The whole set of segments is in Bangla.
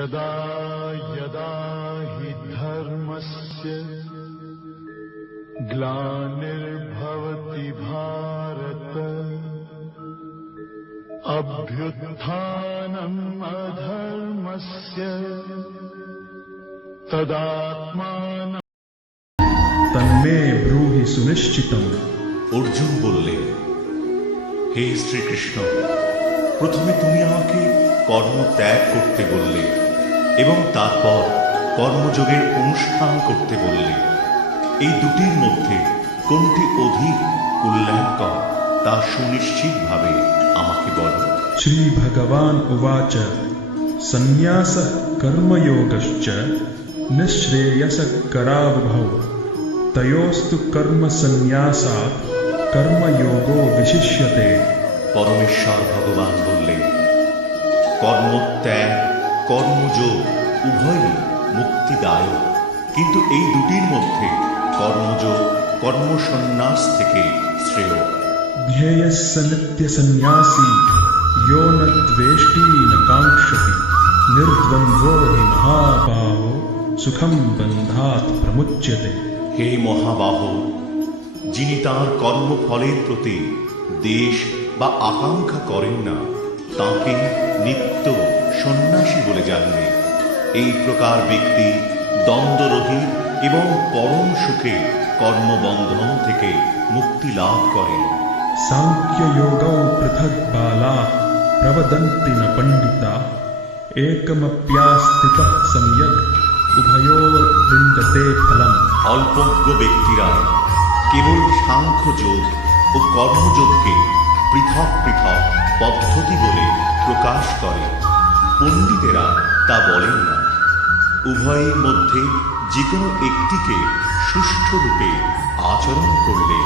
यदा यदा हि धर्मस्य ग्लानिर्भवति भारत अभ्युत्थानम् अधर्मस्य तदात्मानं तन्मे ब्रूहि सुनिश्चितम्। অর্জুন বললেন, হে শ্রীকৃষ্ণ, প্রথমে তুমি আমাকে কর্ম ত্যাগ করতে বললে এবং তারপর কর্মযোগের অনুষ্ঠান করতে বললে। এই দুটির মধ্যে কোনটি অধিক কল্যাণকর তা সুনিশ্চিতভাবে আমাকে বলো। শ্রী ভগবান উবাচ সন্ন্যাসঃ কর্মযোগশ্চ নিঃশ্রেয়সকরাবুভৌ তয়োস্তু কর্ম সন্ন্যাসাৎ কর্মযোগো বিশিষ্যতে। পরমেশ্বর ভগবান বললেন, কর্মত্যাগ কর্মযোগ উভয়ই মুক্তিদায়ক, কিন্তু এই দুটির মধ্যে কর্মযোগ কর্মসন্ন্যাস থেকে শ্রেয়। ध्येयस्य नित्यसन्न्यासी यो न द्वेष्टि न काङ्क्षति निर्द्वन्द्वो हि महाबाहो सुखं बन्धात् प्रमुच्यते। হে মহাবাহ, যিনি তাঁর কর্মফলের প্রতি দেশ বা আকাঙ্ক্ষা করেন না তাঁকে নিত্য সন্ন্যাসী বলে জানবে। এই প্রকার ব্যক্তি দ্বন্দ্বরহিত এবং পরম সুখে কর্মবন্ধন থেকে মুক্তি লাভ করেন। सांख्ययोगौ पृथक् बालाः प्रवदन्ति न पण्डिता एकमप्यास्थितः सम्यग् उभयोर्विन्दते फलम्। অল্পজ্ঞ ব্যক্তিরা কেবল সাংখ্যযোগ ও কর্মযোগকে পৃথক পৃথক পদ্ধতি বলে প্রকাশ করে, পণ্ডিতেরা তা বলেন না। উভয়ের মধ্যে যে কোনো একটিকে সুষ্ঠুরূপে আচরণ করলে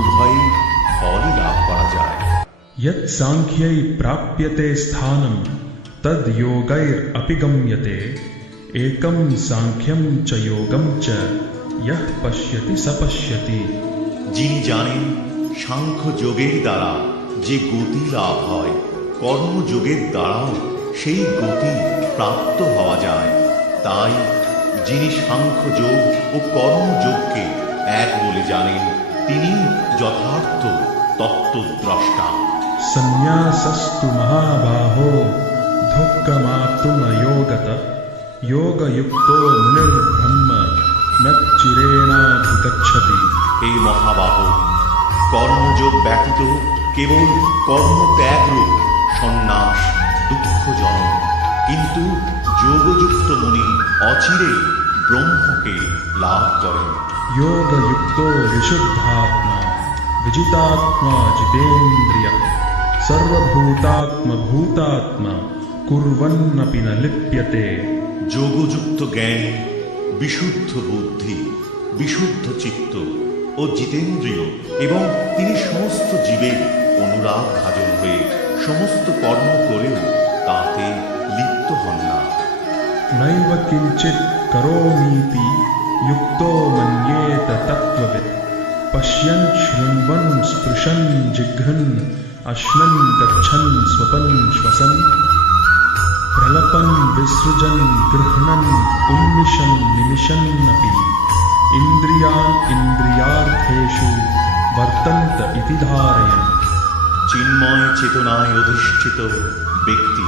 উভয়ই ফলই লাভ করা যায়। यत् सांख्यै प्राप्यते स्थानं तद् योगैरपि गम्यते एकं सांख्यं च योगं च यः पश्यति स पश्यति। যিনি জানেন সাংখ্য যোগের দ্বারা যে গতি লাভ হয়, কর্মযোগের দ্বারাও সেই গতি প্রাপ্ত হওয়া যায়। তাই যিনি সাংখ্যযোগ ও কর্মযোগকে এক বলে জানেন তিনি যথার্থ তত্ত্বদ্রষ্টা। संन्यासस्तु महाबाहो दुःखमाप्तुं न योगत योगयुक्तो मुनिर्ब्रह्म न चिरेणाधिगच्छति। হে মহাবাহ, কর্মযোগ ব্যতীত কেবল কর্মত্যাগরূপ সন্ন্যাস দুঃখজনক, কিন্তু যোগযুক্ত মুনি অচিরে ব্রহ্মকে লাভ করেন। योगयुक्तो विशुद्धात्मा विजितात्मा जितेन्द्रियः सर्वभूतात्मभूतात्मा कुर्वन्नपि न लिप्यते। যোগযুক্ত জ্ঞান, বিশুদ্ধ বুদ্ধি, বিশুদ্ধ চিত্ত ও জিতেন্দ্রিয়, এবং তিনি সমস্ত জীবের অনুরাগ ভাজন হয়ে সমস্ত কর্ম করেও তাতে লিপ্ত হন না। नैव किञ्चित् करोमीति युक्तो मन्येत तत्त्ववित् पश्यन् शृण्वन् स्पृशन् जिघ्रन् अश्नन् गच्छन् स्वपन् श्वसन् प्रलपन् विसृजन् गृह्णन् उन्मिषन् निमिषन्नपि इन्द्रियान् इन्द्रियार्थेषु वर्तन्त इति धारयन्। চিন্ময় চেতনায় অধিষ্ঠিত ব্যক্তি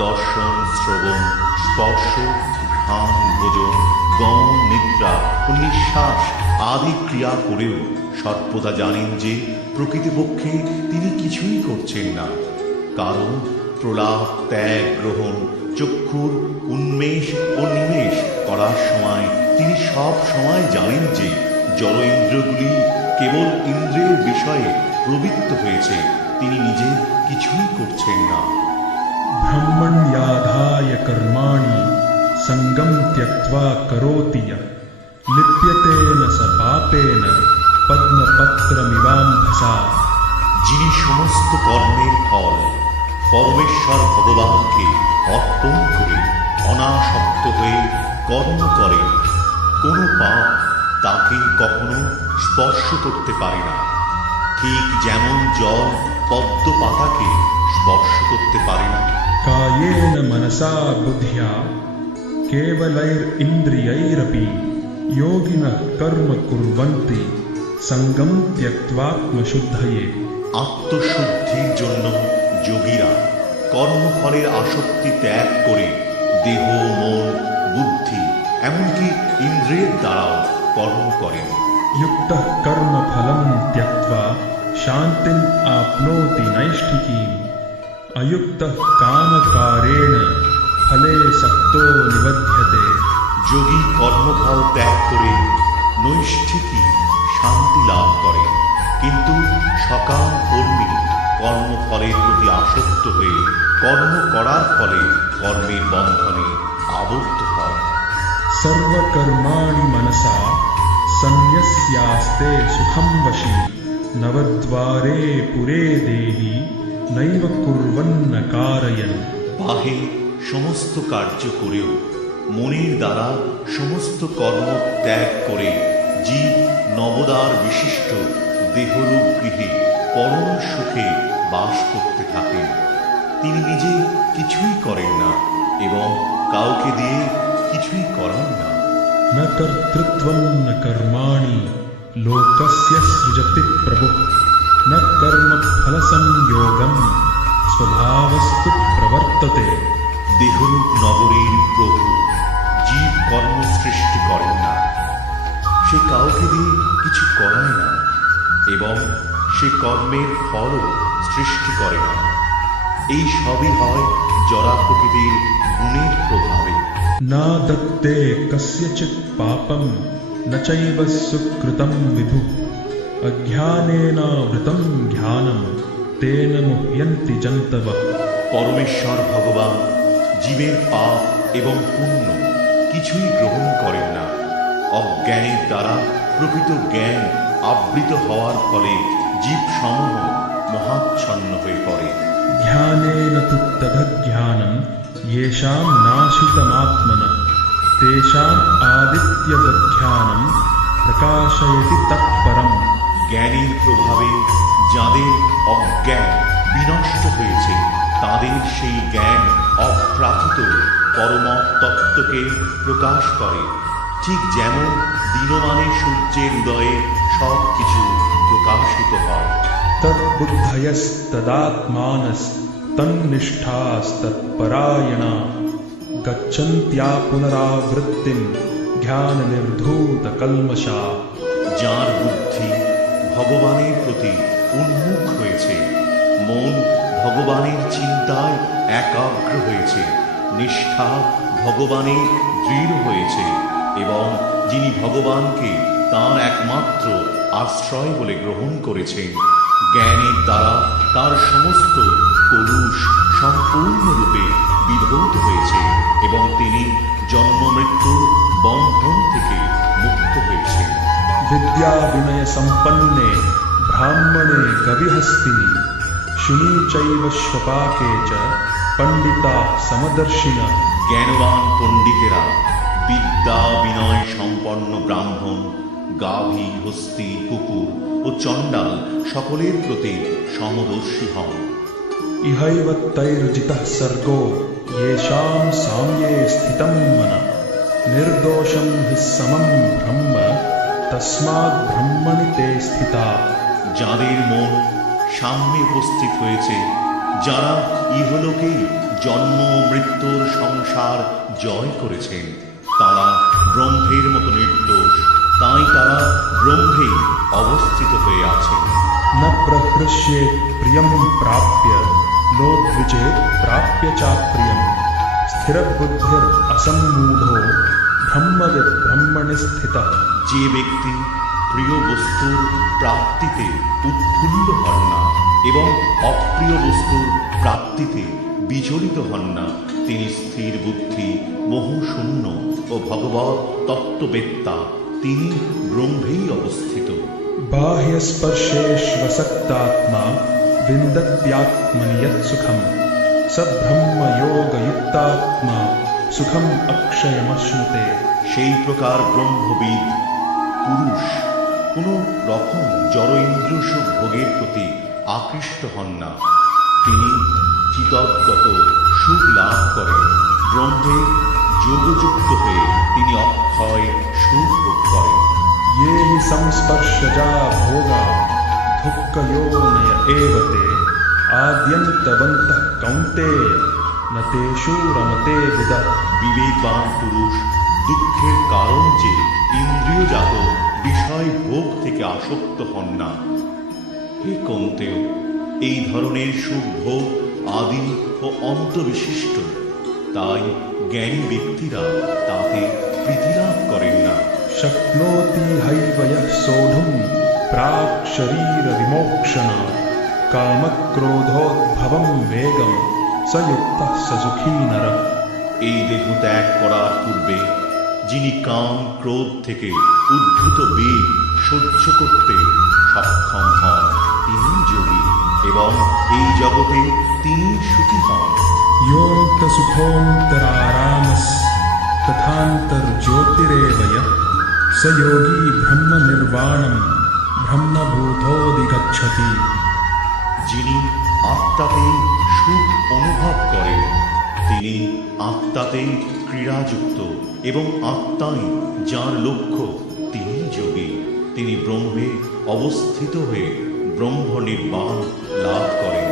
দর্শন, শ্রবণ, স্পর্শ, ঘ্রাণ, ভোজন, গমন, নিদ্রা ও নিঃশ্বাস আদি ক্রিয়া করেও সর্বদা জানেন যে প্রকৃতপক্ষে তিনি কিছুই করছেন না। কারণ প্রলাপ, ত্যাগ, গ্রহণ, চক্ষুর উন্মেষ ও নিমেষ করার সময় তিনি সব সময় জানেন যে জড় ইন্দ্রিয়গুলি কেবল ইন্দ্রিয়ের বিষয়ে প্রবৃত্ত হয়েছে, তিনি নিজে কিছুই করছেন না। ब्रह्मण्याधाय कर्माणि सङ्गं त्यक्त्वा करोति यः लिप्यते न स पापेन पद्मपत्रमिवाम्भसा। যিনি সমস্ত কর্মের ফল পরমেশ্বর ভগবানকে অর্পণ করে অনাসক্ত হয়ে কর্ম করেন, কোনো পাপ তাকে কখনো স্পর্শ করতে পারে না। ঠিক যেমন জল পদ্ম পাতাকে স্পর্শ করতে পারে না। कायेन मनसा बुद्ध्या केवलैरिन्द्रियैरपि योगिनः कर्म कुर्वन्ति सङ्गं त्यक्त्वात्मशुद्धये। আত্মশুদ্ধির জন্য যোগীরা কর্মফলের আসক্তি ত্যাগ করে দেহ, মন, বুদ্ধি এমনকি ইন্দ্রিয়ের দ্বারাও কর্ম করেন। युक्तः कर्मफलं त्यक्त्वा शान्तिम् आप्नोति नैष्ठिकीम् अयुक्तः कामकारेण फले सक्तो निबध्यते। যোগী কর্মফল ত্যাগ করে নৈষ্ঠিকী শান্তি লাভ করেন, কিন্তু সকাম কর্মী কর্মফলের প্রতি আসক্ত হয়ে কর্ম করার ফলে কর্মের বন্ধনে আবদ্ধ হয়। सर्वकर्माणि मनसा सन्न्यस्यास्ते सुखं वशी नवद्वारे पुरे देहि नैव कुर्वन्न कारयन्। বাহে সমস্ত কার্য করেও মনের দ্বারা সমস্ত কর্ম ত্যাগ করে জীব নবদ্বার বিশিষ্ট দেহরূপ গৃহে পরম সুখে বাস করতে থাকেন। তিনি নিজে কিছুই করেন না এবং কাউকে দিয়ে কিছুই করান না। न कर्तृत्वं न कर्माणि लोकस्य सृजति प्रभुः न कर्मफलसंयोगं स्वभावस्तु प्रवर्तते। দেহরূপ নগরীর প্রভু জীব কর্ম সৃষ্টি করেন না, সে কাউকে দিয়ে কিছু করায় না এবং সে কর্মের ফলও সৃষ্টি করে না। এই সবই হয় জড়া প্রকৃতির গুণের প্রভাবে। न दत्ते कस्यचित् पापं न चैव सुकृतं विभुः अज्ञानेनावृतं ज्ञानं तेन मुह्यन्ति जन्तवः। পরমেশ্বর ভগবান জীবের পাপ এবং পুণ্য কিছুই গ্রহণ করেন না। অজ্ঞানের দ্বারা প্রকৃত জ্ঞান আবৃত হওয়ার ফলে জীব সমূহ মহাচ্ছন্ন হয়ে পড়ে। ज्ञानेन तु तदज्ञानं येषां नाशितमात्मनः तेषाम् आदित्यवज्ञानं प्रकाशयति तत्परम्। জ্ঞানের প্রভাবে যাদের অজ্ঞান বিনষ্ট হয়েছে তাদের সেই জ্ঞান অপ্রাকৃত পরমত তত্ত্বকে প্রকাশ করে, ঠিক যেমন দিনমানে সূর্যের উদয়ে সব কিছু প্রকাশিত হয়। तद्बुद्धयस्तदात्मानस्तन्निष्ठास्तत्परायणा गच्छन्त्या पुनरावृत्तिं ज्ञाननिर्धूतकल्मषा। যার বুদ্ধি ভগবানের প্রতি উন্মুখ হয়েছে, মন ভগবানের চিন্তায় একাগ্র হয়েছে, নিষ্ঠা ভগবানে দৃঢ় হয়েছে এবং যিনি ভগবানকে তাঁর একমাত্র আশ্রয় বলে গ্রহণ করেছেন, জ্ঞানের দ্বারা তার সমস্ত কলুষ সম্পূর্ণরূপে বিধৌত হয়েছে এবং তিনি জন্ম মৃত্যুর বন্ধন থেকে মুক্ত হয়েছেন। विद्या विनय संपन्ने ब्राह्मणे कविहस्तिनि शुनि चैव श्वपाके च पंडिता समदर्शिनः। জ্ঞানবান পণ্ডিতেরা বিদ্যা বিনয় সম্পন্ন ব্রাহ্মণ, গাভী, হস্তি, কুকুর ও চণ্ডাল সকলের প্রতি সমদর্শী হন। इहैव तैर्जितः सर्गो येषां साम्ये स्थितं मनः निर्दोषं हि समं ब्रह्म तस्माद् ब्रह्मणि ते स्थिता। যাদের মন সাম্যে উপস্থিত হয়েছে, যারা ইহলোকে জন্ম মৃত্যুর সংসার জয় করেছেন, তারা ব্রহ্মের মতো নির্দোষ, তাই তারা ব্রহ্মে অবস্থিত হয়ে আছেন। न प्रहृष्येत् प्रियं प्राप्य नोद्विजेत् प्राप्य चाप्रियं स्थिरबुद्धिर् असम्मूढो ब्रह्मविद् ब्रह्मणि स्थितः। যে ব্যক্তি প্রিয় বস্তুর প্রাপ্তিতে উৎফুল্ল হন না এবং অপ্রিয় বস্তুর প্রাপ্তিতে বিচলিত হন না, তিনি স্থির বুদ্ধি, মোহশূন্য ও ভগবৎ তত্ত্ববেত্তা, তিনি ব্রহ্মেই অবস্থিত। बाह्यस्पर्शेष्वसक्तात्मा विन्दत्यात्मनि यत्सुखं स ब्रह्मयोगयुक्तात्मा सुखम् अक्षयमश्नुते। সেই প্রকার ব্রহ্মবিদ পুরুষ কোনো রকম জড় ইন্দ্রিয় সুখ ভোগের প্রতি আকৃষ্ট হন না, তিনি চিতদ্গত সুখ লাভ করেন, ব্রহ্মে যোগযুক্ত হয়ে তিনি অক্ষয় সুখ ভোগ করেন। ये हि संस्पर्शजा भोगा दुःखयोनय एव ते आद्यन्तवन्तः कौन्तेय न तेषु रमते बुधा। বিবেকবান পুরুষ দুঃখের কারণ যে ইন্দ্রিয়জাত বিষয় ভোগ থেকে আসক্ত হন না। হে কন্তেয়, এই ধরনের সুখ ভোগ আদি ও অন্তবিশিষ্ট, তাই জ্ঞানী ব্যক্তিরা তাতে প্রীতিলাভ করেন না। शक्नोति हैव यः सोढुं प्राक् शरीरविमोक्षणात् कामक्रोधोद्भवं वेगं स युक्तः स सुखी नरः। এই দেহ ত্যাগ করার পূর্বে যিনি কাম ক্রোধ থেকে উদ্ভূত বেগ সহ্য করতে সক্ষম হন তিনি যোগী, এবং এই জগতে তিনি সুখী হন। योऽन्तसुखोऽन्तरारामस् तथान्तर्ज्योतिरेव यः स योगी ब्रह्मनिर्वाणं ब्रह्मभूतोऽधिगच्छति। যিনি আত্মাতেই সুখ অনুভব করেন তিনি আত্মাতেই ক্রীড়াযুক্ত, এবং আত্মাই যার লক্ষ্য তিনি যোগী। তিনি ব্রহ্মে অবস্থিত হয়ে ব্রহ্ম নির্বাণ লাভ করেন।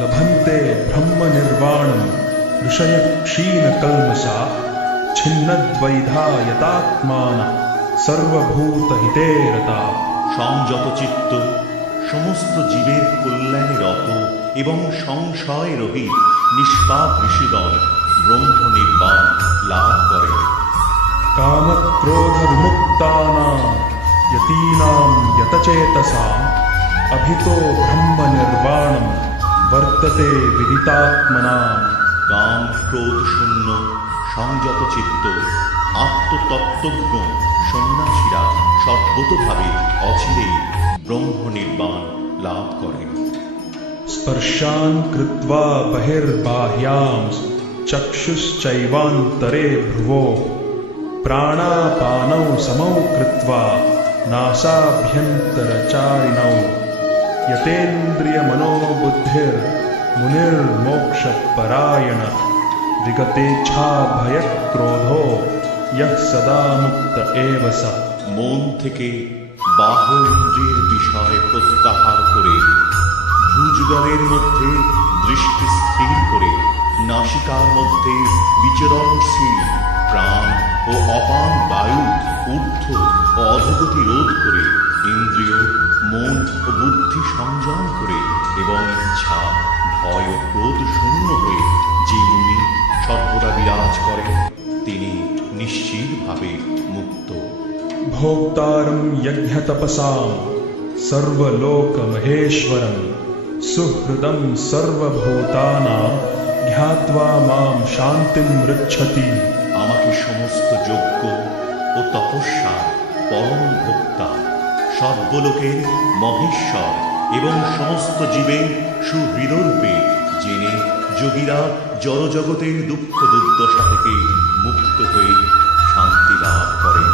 लभन्ते ब्रह्मनिर्वाणं ऋषयक्षीणकल्मषा छिन्नद्वैधा यतात्मानः सर्वभूतहिते रता। সংযত চিত্ত সমস্ত জীবের কল্যাণে রত এবং সংশয় রহিত নিষ্পাপ ঋষিগণ ব্রহ্ম নির্বাণ লাভ করেন। कामक्रोधविमुक्तानां यतीनां यतचेतसाम् अभितो ब्रह्मनिर्वाणं वर्तते विदितात्मनाम्। কাম ক্রোধ শূন্য সংযত চিত্ত আত্মতত্ত্বজ্ঞ সন্ন্যাসীরা সর্বতোভাবে অচিরেই ব্রহ্ম নির্বাণ লাভ করেন। स्पर्शान् कृत्वा बहिर्बाह्यां चक्षुश्चैवान्तरे भ्रुवो प्राणापानौ समौ कृत्वा नासाभ्यन्तरचारिणौ यतेन्द्रियमनोबुद्धिर्मुनिर्मोक्षपरायणः विगतेच्छाभयक्रोधो यः सदा मुक्त एव स। মন থেকে বাহ্য ইন্দ্রিয়ের বিষয় প্রত্যাহার করে ভ্রুযুগলের মধ্যে দৃষ্টি স্থির করে নাসিকার মধ্যে বিচরণশীল প্রাণ ও অপান বায়ু ঊর্ধ্ব ও অধোগতি রোধ করে ইন্দ্রিয় মন ও বুদ্ধি সংযম করে এবং ইচ্ছা ভয় ও ক্রোধ শূন্য হয়ে যে মুনি সর্বদা বিরাজ করেন তিনি নিশ্চিতভাবে মুক্ত। भोक्तारं यज्ञतपसां सर्वलोकमहेश्वरं सुहृदं सर्वभूतानां জ্ঞাত্বা মাম শান্তিম মৃচ্ছতি। আমাকে সমস্ত যজ্ঞ ও তপস্যার পরম ভোক্তা সর্বলোকের মহেশ্বর এবং সমস্ত জীবের সুহৃদরূপে জেনে যোগীরা জড়জগতের দুঃখ দুর্দশা থেকে মুক্ত হয়ে শান্তি লাভ করেন।